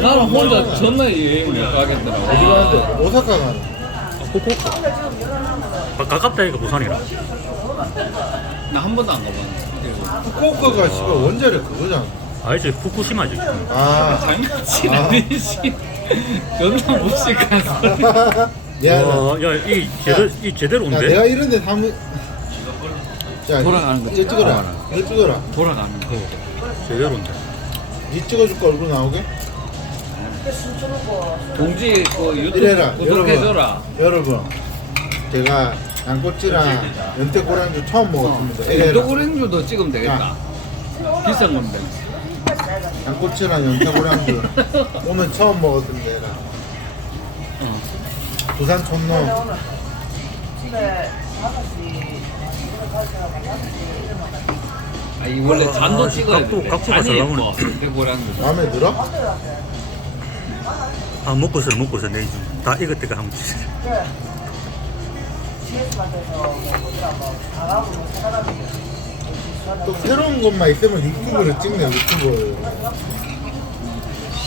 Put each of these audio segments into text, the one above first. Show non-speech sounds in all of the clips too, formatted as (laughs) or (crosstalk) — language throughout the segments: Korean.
나는 혼자 전날 여행 못 가겠더라고. 어디 가는데? 오사카 가는. 후쿠오카. 아, 가깝다 이거 부산이랑. 나 한 번도 안 가봤는데. 후쿠오카가 씨발 원자력 그거잖아. 알지 후쿠시마지. 아. 장난치는 씨. 존나 무식하다. 미안하다. 와, 야, 이 제대로 이 야, 제대로인데. 내가 이런 데 사무. 자, 돌아가는 거 이거 찍어라. 이거 찍어라. 돌아가는 거. 제대로인데. 니 찍어줄까 얼굴 나오게? 동지 그 유튜브 이래라. 구독해줘라. 여러분, 여러분. 제가 양꼬치랑 연태고량주 처음 먹었습니다. 이래라. 유도고랭주도 찍으면 되겠다. 비싼 건데. 양꼬치랑 연태고량주 (laughs) 오늘 처음 먹었습니다. 얘라. 어. 부산 촌놈. 아, 이 원래 잔도 아, 찍어야 각도- 돼. 각도가 잘 나오네. 대고량주. 마음에 들어? 아 먹고 있어 먹고 있어 내 지금 다 익을 때가 한번 주세요. 또 새로운 것만 있으면 유튜브를 찍네 유튜브를.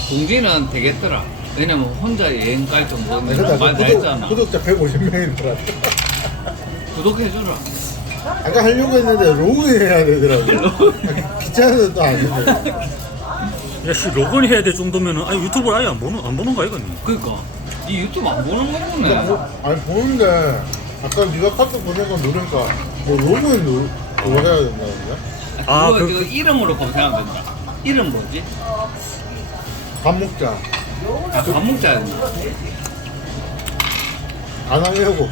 동지는 되겠더라. 왜냐면 혼자 여행 갈 정도면 그러다 많이 다 했잖아. 구독자 150명이더라. 구독해주라. 아까 하려고 했는데 (laughs) 로그인 해야 되더라고. 귀찮아서 또 아닌데. (laughs) 야씨 로그인 해야 될 정도면은 아니 유튜브를 아예 안 보는 안 보는 거야 이건. 그니까. 이 유튜브 안 보는 근데 거구나. 뭐, 아니 보는데 아까 네가 카톡 보낸 거 누르니까 뭐 로그인 누 그거 해야 된다는데? 아, 그거 그- 그 이름으로 검색하면 된다. 이름 뭐지? 밥 먹자. 아, 밥 먹자였나? 안 하려고.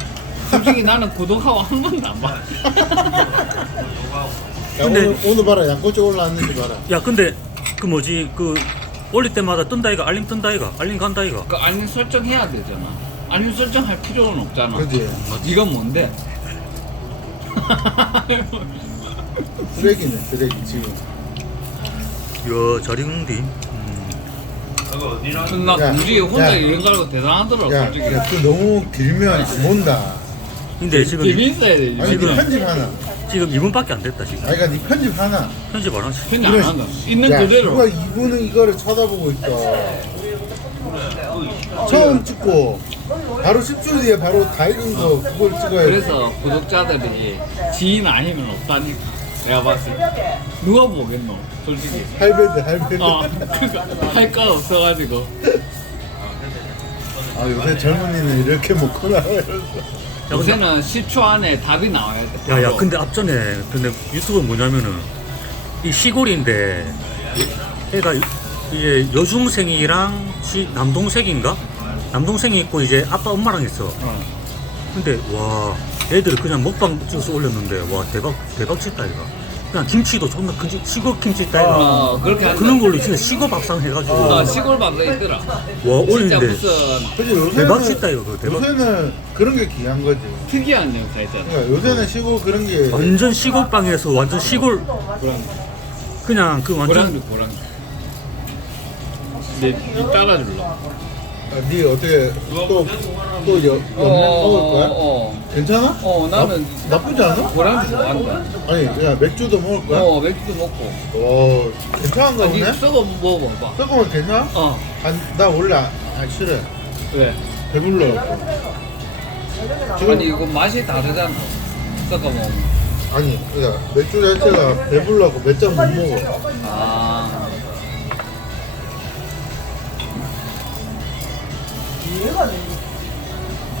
솔직히 나는 구독하고 한 번도 안 봐. 야, 근데- 오늘, 오늘 봐라 양꼬치 올라왔는지 봐라. 야 근데 그 뭐지 그 올릴 때마다 뜬다 이가 알림 뜬다 이가 알림 간다 이가. 그 알림 설정해야 되잖아. 알림 설정할 필요는 없잖아. 그지? 이건 뭔데? (laughs) 쓰레기네 쓰레기 지금. 야잘 익는디. 음. 나 야, 동지 혼자 야. 가는 거 대단하더라. 야, 솔직히. 야, 그 너무 길면 안 본다. 근데 지금 재밌어야 돼. 아니 지금- 네 편집 하나. 지금 2분밖에 안 됐다 지금. 아니 그러니까 네 편집 하나. 편집 안 하지. 편집 안 한다. 있는 야, 그대로. 누가 이분은 이거를 쳐다보고 있어. 처음 찍고 바로 10초 뒤에 바로 다 익은 거 그걸 찍어야 돼. 그래서 구독자들이 지인 아니면 없다니까. 내가 봤을 때. 누가 보겠노? 솔직히. 할배드 할배드. 어, 그니까 할거 없어가지고. 아 요새 젊은이는 이렇게 먹구나. 야 근데 요새는 10초 안에 답이 나와야 돼. 야야 바로. 근데 앞전에 근데 유튜브 뭐냐면은 이 시골인데 애가 이제 여중생이랑 시, 남동생인가 남동생이 있고 이제 아빠 엄마랑 있어 어. 근데 와 애들 그냥 먹방 찍어서 올렸는데 와 대박 대박 쳤다 이거 그냥 김치도 존나 그 시골 김치 따위가 어, 그렇게 한다. 그런 걸로 진짜 시골 밥상 해가지고 어, 와 시골 방도 있더라. 진짜 올리는데 무슨 요새는 대박 쳤다 이거 그거 대박 요새는 그런 게 귀한 거지. 특이한 영상 있잖아. 그러니까 요새는 시골 그런 게 완전 시골 빵에서 완전 시골 고랑, 그냥 그 완전 고랑주, 고랑주. 내, 니 따라 줄라. 아, 네 어떻게 또또 염 먹을 거야? 어, 괜찮아? 어, 나는 나, 나쁘지 않아? 고랑주 좋아한다. 아니 야 맥주도 먹을 거야? 어, 맥주도 먹고. 와 괜찮은가 아니, 보네? 썩어 먹어봐봐. 잠깐만 괜찮아? 어, 아니, 나 원래 아, 아 싫어 왜? 배불러 지금 아니, 이거 맛이 다르잖아. 썩어 먹으면. 아니 그러니까 맥주 자체가 배불러고 몇 잔 못 먹어 아.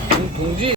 동- 동지